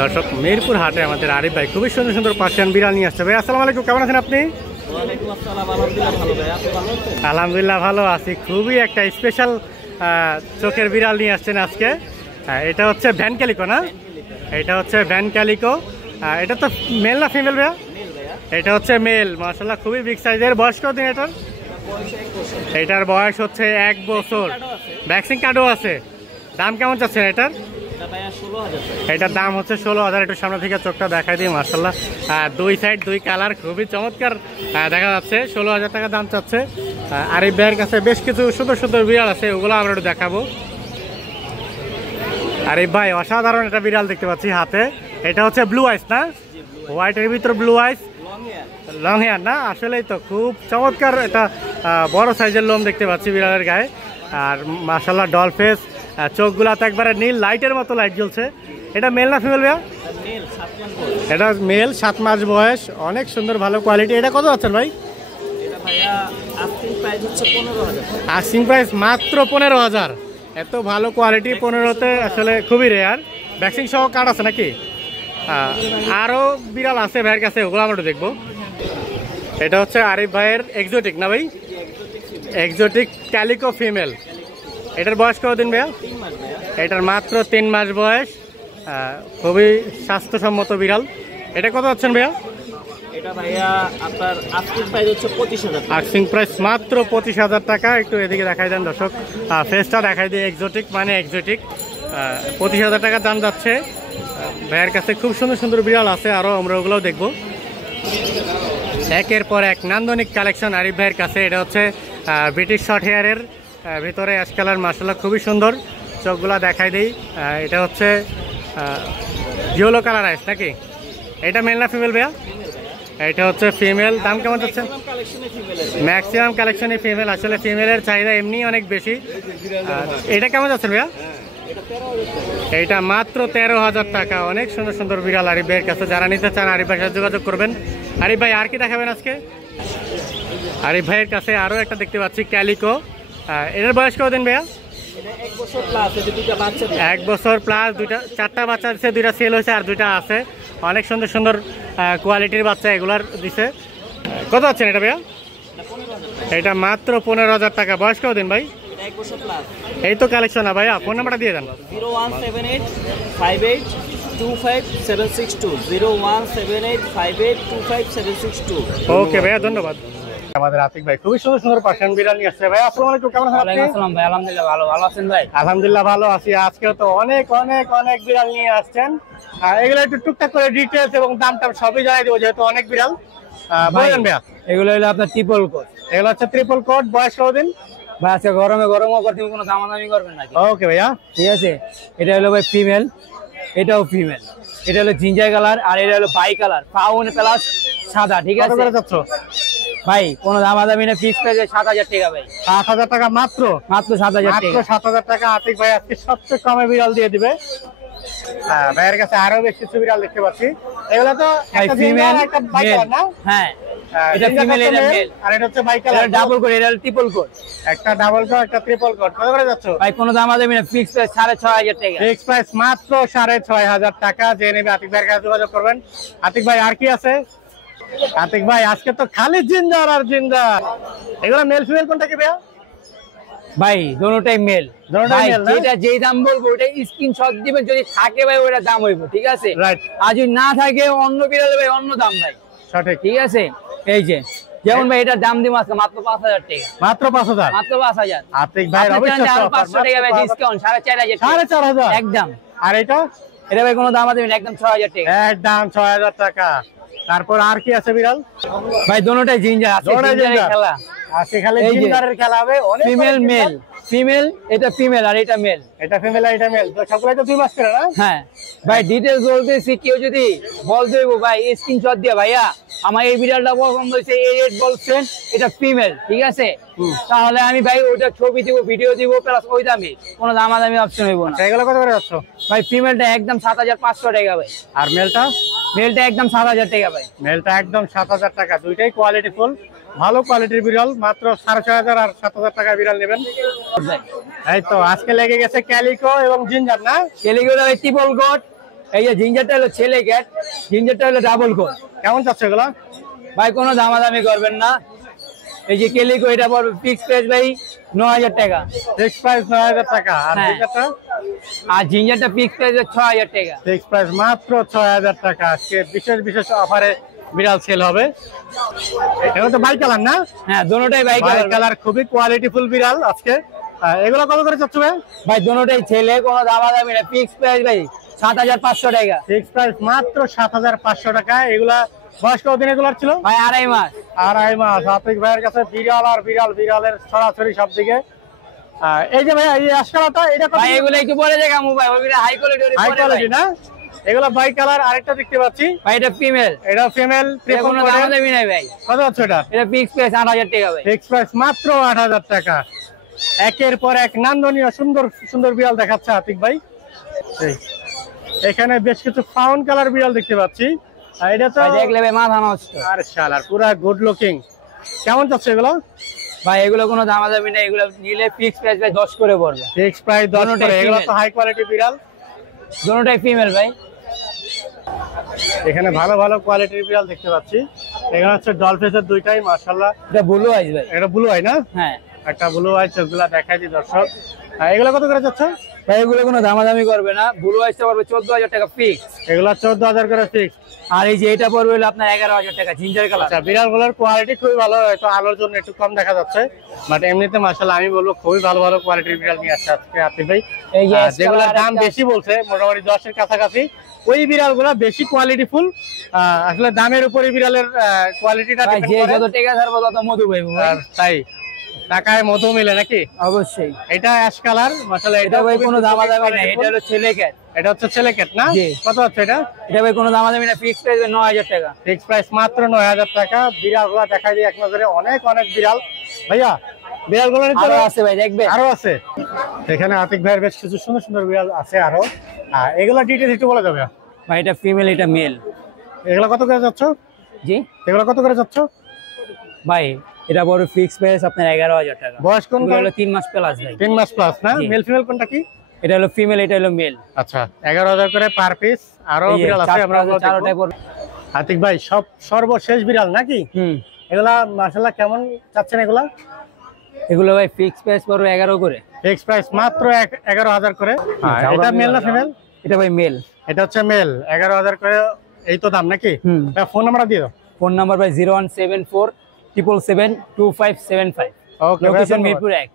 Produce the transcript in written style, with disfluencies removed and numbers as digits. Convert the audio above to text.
দর্শক মিরপুর হাটে আমাদের আরিফ ভাই খুবই সুন্দর সুন্দর পার্সিয়ান বিড়াল নিয়ে আসছে। ভাই আসসালামু আলাইকুম, কেমন আছেন আপনি? ওয়ালাইকুম আসসালাম, আলহামদুলিল্লাহ ভালো ভাই, আপনি ভালো আছেন? আলহামদুলিল্লাহ ভালো আছি। খুবই একটা স্পেশাল চোখের বিড়াল নিয়ে আসছেন আজকে। এটা হচ্ছে ভ্যান ক্যালিকো না? এটা হচ্ছে ভ্যান ক্যালিকো। এটা তো মেল না ফিমেল ভাইয়া? এটা হচ্ছে মেল। মাশাআল্লাহ খুবই বিগ সাইজের। বয়স কতদিন এটার? এটার বয়স হচ্ছে 1 বছর। ভ্যাকসিন কার্ডও আছে। দাম কেমন চাচ্ছেন এটার? এটার দাম হচ্ছে 16,000। একটু সামনে থেকে চোখটা দেখাই দিই। মাশাআল্লাহ দুই সাইড দুই কালার খুবই চমৎকার দেখা যাচ্ছে। 16,000 টাকা দাম চাচ্ছে। আরিফ ভাইয়ের কাছে বেশ কিছু সুন্দর সুন্দর বিড়াল আছে, ওগুলো আমরা একটু দেখাবো। আরিফ ভাই অসাধারণ একটা বিড়াল দেখতে পাচ্ছি হাতে। এটা হচ্ছে ব্লু আইস না? হোয়াইটের ভিতর ব্লু আইস, লং হেয়ার না? আসলেই তো খুব চমৎকার একটা বড় সাইজের লোম দেখতে পাচ্ছি বিড়ালের গায়ে। আর মাশাআল্লাহ ডল ফেস, চোখগুলা তো একবারে নীল লাইটের মতো লাইট জ্বলছে। এটা মেল না ফিমেল ভাইয়া? এটা মেল, 7 মাস বয়স। অনেক সুন্দর, ভালো কোয়ালিটি। এটা কত আছেন ভাই? আস্কিং প্রাইস মাত্র 15,000। এত ভালো কোয়ালিটি 15তে আসলে খুবই রেয়ার। ভ্যাকসিন সহ কার্ড আছে নাকি? আরও বিড়াল আছে ভাইয়ের কাছে, ওগুলো আমরা একটু দেখবো। এটা হচ্ছে আরিফ ভাইয়ের এক্সোটিক না ভাই? Exotic calico female. এটার বয়স কতদিন ভাইয়া? এটার মাত্র 3 মাস বয়স। খুবই স্বাস্থ্যসম্মত বিড়াল। এটা কত আছেন ভাইয়া? এটা ভাইয়া আপনার আস্কিং প্রাইস হচ্ছে 25,000। আস্কিং প্রাইস মাত্র 25,000 টাকা। একটু এদিকে দেখাই দেন দর্শক, ফেসটা দেখাই দিই। এক্সোটিক মানে এক্সোটিক। 25,000 টাকা দাম যাচ্ছে। ভাইয়ের কাছে খুব সুন্দর সুন্দর বিড়াল আছে, আরও আমরা ওগুলোও দেখবো। একের পর এক নান্দনিক কালেকশন আরিফ ভাইয়ের কাছে। এটা হচ্ছে ব্রিটিশ শর্ট হেয়ারের ভিতরে অ্যাশ কালার। মাশাআল্লাহ খুবই সুন্দর। চোখগুলা দেখাই দিই। এটা হচ্ছে ইয়েলো কালার আইস নাকি? এটা মেল না ফিমেল ভাইয়া? এটা হচ্ছে ফিমেল। দাম কেমন যাচ্ছে? ম্যাক্সিমাম কালেকশনই ফিমেল। আসলে ফিমেলের চাহিদা এমনি অনেক বেশি। এটা কেমন যাচ্ছে ভাইয়া? এইটা মাত্র 13,000 টাকা। অনেক সুন্দর সুন্দর বিড়াল আরিফ ভাইয়ের কাছে। যারা নিতে চান আরিফ ভাইয়ের সাথে যোগাযোগ করবেন। আরিফ ভাই আর কি দেখাবেন আজকে? আরিফ ভাইয়ের কাছে আরও একটা দেখতে পাচ্ছি ক্যালিকো। এটার বয়স কতদিন ভাইয়া? 1 বছর প্লাস। 1 বছর প্লাস। 4টা বাচ্চা দিচ্ছে, 2টা সেল হয়েছে আর 2টা আছে। অনেক সুন্দর সুন্দর কোয়ালিটির বাচ্চা এগুলার দিছে। কত আছেন এটা ভাইয়া? এটা মাত্র 15,000 টাকা। বয়স কতদিন ভাই? 1 বছর প্লাস। এই তো কালেকশন না ভাইয়া? ফোন নাম্বারটা দিয়ে দেন। 01785825762 01785825762। ওকে ভাইয়া, ধন্যবাদ। আমাদের আতিক ভাই খুবই সুন্দর সুন্দর পার্সিয়ান বিড়াল নিয়ে আসছে। ভাই আসসালামু আলাইকুম, কেমন আছেন আপনি? আসসালাম ভাই, আলহামদুলিল্লাহ ভালো। ভালো আছেন ভাই? আলহামদুলিল্লাহ ভালো আছি। আজকে তো অনেক অনেক অনেক বিড়াল নিয়ে আসছেন। এগুলো একটু টুকটাক করে ডিটেলস এবং দামটা সবই জানাই দেবো, যেহেতু অনেক বিড়াল। বলেন ভাইয়া। এগুলো হলো আপনার ট্রিপল কোট। এগুলো হচ্ছে ট্রিপল কোট। বয়স কতদিন ভাই? আজকে গরমও করতে কোনো দামাদামি করবেন না। ওকে ভাইয়া, ঠিক আছে। এটা হলো ভাই ফিমেল, এটাও ফিমেল। এটা হলো জিঞ্জার কালার আর এটা হলো বাই কালার, ফাউন প্লাস সাদা। ঠিক আছে ভাই, কোনো দামাদামি না, ফিক্স প্রাইসে 7,000 টাকা ভাই। 7,000 টাকা মাত্র? মাত্র 7,000 টাকা। 7,000 টাকা আতিক ভাই আজকে সবচেয়ে কমে বিড়াল দিয়ে দিবে। ভাইয়ের কাছে আরো বেশ কিছু বিড়াল দেখতে পাচ্ছি। এগুলো তো একটা ফিমেল একটা বাই কালার না? হ্যাঁ, এটা ফিমেল এটা মেল। আর এটা হচ্ছে বাই কালার। এটা ডাবল কোট, এটা ট্রিপল কোট। একটা ডাবল কোট একটা ট্রিপল কোট। কত করে যাচ্ছে ভাই? কোনো দামাদামি না, ফিক্স প্রাইস 6,500 টাকা। ফিক্স প্রাইস মাত্র 6,500 টাকা। যে নেবে আতিক ভাইয়ের কাছে যোগাযোগ করবেন। আতিক ভাই আর কি আছে? আতিক ভাই আজকে তো খালি জিঞ্জার আর জিঞ্জার। এগুলো মেল ফিমেল কোনটা কি ভাইয়া? ভাই দোনোটাই মেল। দোনোটাই মেল না? যেটা যেই দাম বলবো ওটা স্ক্রিনশট দিবেন, যদি থাকে ভাই ওটা দাম হইব। ঠিক আছে, রাইট। আর যদি না থাকে অন্য বিড়ালে ভাই অন্য দাম ভাই। সঠিক। ঠিক আছে। এই যে যেমন ভাই এটার দাম দিব আজকে মাত্র 5,000 টাকা। মাত্র 5,000? মাত্র 5,000। আতিক ভাই অবশ্যই 500 টাকা ভাই ডিসকাউন্ট, 4,500। 4,500 একদম। আর এটা? এটা ভাই কোনো দাম দিবেন একদম 6,000 টাকা। একদম 6,000 টাকা। তারপর আর কি আছে বিড়াল? ভাই দোনোটাই জিঞ্জার আছে, জিঞ্জারের খেলা আছে, খালি জিঞ্জারের খেলা হবে। অনেক ফিমেল মেল, ফিমেল এটা ফিমেল আর এটা মেল। এটা ফিমেল আর এটা মেল। তো সবগুলাই তো 2 মাস করে না? হ্যাঁ ভাই, ডিটেইলস বলতেছি। কেউ যদি বলতে হইব ভাই স্ক্রিনশট দিয়ে, ভাইয়া আমার এই বিড়ালটা পছন্দ হয়েছে, এই রেট বলছেন, এটা ফিমেল। ঠিক আছে, তাহলে আমি ভাই ওটা ছবি দিব, ভিডিও দিব, প্লাস ওই দামে কোনো দামাদামি অপশন হইব না। এগুলো কত করে যাচ্ছ ভাই? ফিমেলটা একদম 7,500 টাকা ভাই। আর মেলটা? মেলটা একদম 7,000 টাকা ভাই। মেলটা একদম 7,000 টাকা। দুইটাই কোয়ালিটি ফুল, ভালো কোয়ালিটির বিড়াল। মাত্র 6,500 আর 7,000 টাকা বিড়াল নেবেন। এই তো আজকে লেগে গেছে ক্যালিকো এবং জিঞ্জার না? ক্যালিকোটা ভাই ট্রিপল কোট, এই যে জিঞ্জারটা হলো ছেলে ক্যাট, জিঞ্জারটা হলো ডাবল কোট। কেমন চাচ্ছে এগুলো? ভাই কোনো দামাদামি করবেন না। এই যে কেলিকো এটা পড়বে ফিক্স প্রাইস ভাই 9000 টাকা। ফিক্স প্রাইস 9000 টাকা। আর হ্যাঁ। জিঞ্জারটা? আর জিঞ্জারটা ফিক্স প্রাইস 6000 টাকা। ফিক্স প্রাইস মাত্র 6000 টাকা। আজকে বিশেষ বিশেষ অফারে বিড়াল সেল হবে। এটা তো বাই কালার না? হ্যাঁ দোনোটাই বাই বাই কালার, খুবই কোয়ালিটিফুল বিড়াল আজকে। এগুলো কত করে চাচ্ছ ভাই? ভাই দোনোটাই ছেলে, কোনো দামাদামি না, ফিক্স প্রাইস ভাই 7500 টাকা। ফিক্স প্রাইস মাত্র 7500 টাকা। এগুলা বয়স কতদিন এগুলার ছিল? ভাই 2.5 মাস। 2.5 মাস। আতিক ভাইয়ের কাছে বিড়াল আর বিড়াল, বিড়ালের সরাসরি সব দিকে। এই যে ভাই এই আজকালটা এটা ভাই এগুলো একটু পরে দেখা মোবাইল, ওইটা হাই কোয়ালিটি। হাই কোয়ালিটি না? এগুলো বাই কালার। আরেকটা দেখতে পাচ্ছি ভাই এটা ফিমেল। এটা ফিমেল। কোনো দামাদামি নাই ভাই। কত হচ্ছে এটা? এটা ফিক্স প্রাইস 8000 টাকা ভাই। ফিক্স প্রাইস মাত্র 8000 টাকা। একের পর এক নান্দনীয় সুন্দর সুন্দর বিড়াল দেখাচ্ছে আতিক ভাই। এখানে বেশ কিছু ফাউন কালার বিড়াল দেখতে পাচ্ছি। এটা তো দেখলে ভাই মাথা নষ্ট। আর শালার পুরা গুড লুকিং। কেমন চাচ্ছে এগুলো? ভাই এগুলো কোনো দামাদামি নাই, এগুলো নিলে ফিক্স প্রাইস ভাই 10 করে পড়বে। ফিক্স প্রাইস 10 করে। এগুলো তো হাই কোয়ালিটি বিড়াল। দোনোটাই ফিমেল ভাই। এখানে ভালো ভালো কোয়ালিটির বিড়াল দেখতে পাচ্ছি। এখানে হচ্ছে ডলফিসের দুইটাই মাশাআল্লাহ। এটা ব্লু আইস ভাই। এটা ব্লু আই না? হ্যাঁ একটা ব্লু আই, চোখগুলা দেখাই দিই দর্শক। এগুলো কত করে যাচ্ছে ভাই? এগুলো কোনো দামাদামি করবে না, ব্লু আইসটা পড়বে 14000 টাকা ফিক্স। এগুলো 14000 করে ফিক্স। আর এই যে এটা পড়বে হলো আপনার 11000 টাকা, জিঞ্জার কালার। আচ্ছা, বিড়ালগুলোর কোয়ালিটি খুবই ভালো। হয়তো আলোর জন্য একটু কম দেখা যাচ্ছে, বাট এমনিতে মাশাআল্লাহ আমি বলবো খুবই ভালো ভালো কোয়ালিটির বিড়াল নিয়ে আসছে আজকে আতিক ভাই। এই যে যেগুলোর দাম বেশি বলছে, মোটামুটি 10 এর কাছাকাছি, ওই বিড়ালগুলো বেশি কোয়ালিটিফুল। আসলে দামের উপরে বিড়ালের কোয়ালিটিটা ভাই যে যত টাকা ছাড়বো তত মধু পাইবো ভাই। আর তাই টাকায় মধু মিলে নাকি? অবশ্যই। এটা অ্যাশ কালার মাশাআল্লাহ। এটা ভাই কোনো দামাদামি নাই, এটা হলো ছেলে ক্যাট। এটা হচ্ছে ছেলে ক্যাট না? জি। কত হচ্ছে এটা? এটা ভাই কোনো দামাদামি না, ফিক্স প্রাইস 9000 টাকা। ফিক্স প্রাইস মাত্র 9000 টাকা। বিড়ালগুলো দেখাই দিই এক নজরে, অনেক অনেক বিড়াল। ভাইয়া বিড়ালগুলো আরো আছে ভাই, দেখবে আরো আছে। এখানে আতিক ভাইয়ের বেশ কিছু সুন্দর সুন্দর বিড়াল আছে আরো। এগুলো ডিটেইলস একটু বলা যাবে? ভাই এটা ফিমেল, এটা মেল। এগুলো কত করে যাচ্ছ? জি এগুলো কত করে যাচ্ছ ভাই? এটা বড় ফিক্স প্রাইস আপনার 11000 টাকা। বয়স কোন? হলো 3 মাস প্লাস ভাই। 3 মাস প্লাস না? জি। মেল ফিমেল কোনটা কি? এটা হলো ফিমেল, এটা হলো মেল। আচ্ছা, 11000 করে পার পিস। আরো বিড়াল আছে, আমরা চারটায় পড়বে। আতিক ভাই সব সর্বশেষ বিড়াল নাকি? এগুলা মাশাআল্লাহ কেমন চাচ্ছেন এগুলা? এগুলো ভাই ফিক্স প্রাইস পড়বে 11 করে। ফিক্স প্রাইস মাত্র 11000 করে। এটা মেল না ফিমেল? এটা ভাই মেল। এটা হচ্ছে মেল, 11000 করে। এই তো দাম নাকি? ফোন নাম্বার দিয়ে দাও। ফোন নাম্বার ভাই 0174 777 2575। ওকে, লোকেশন মিরপুর 1।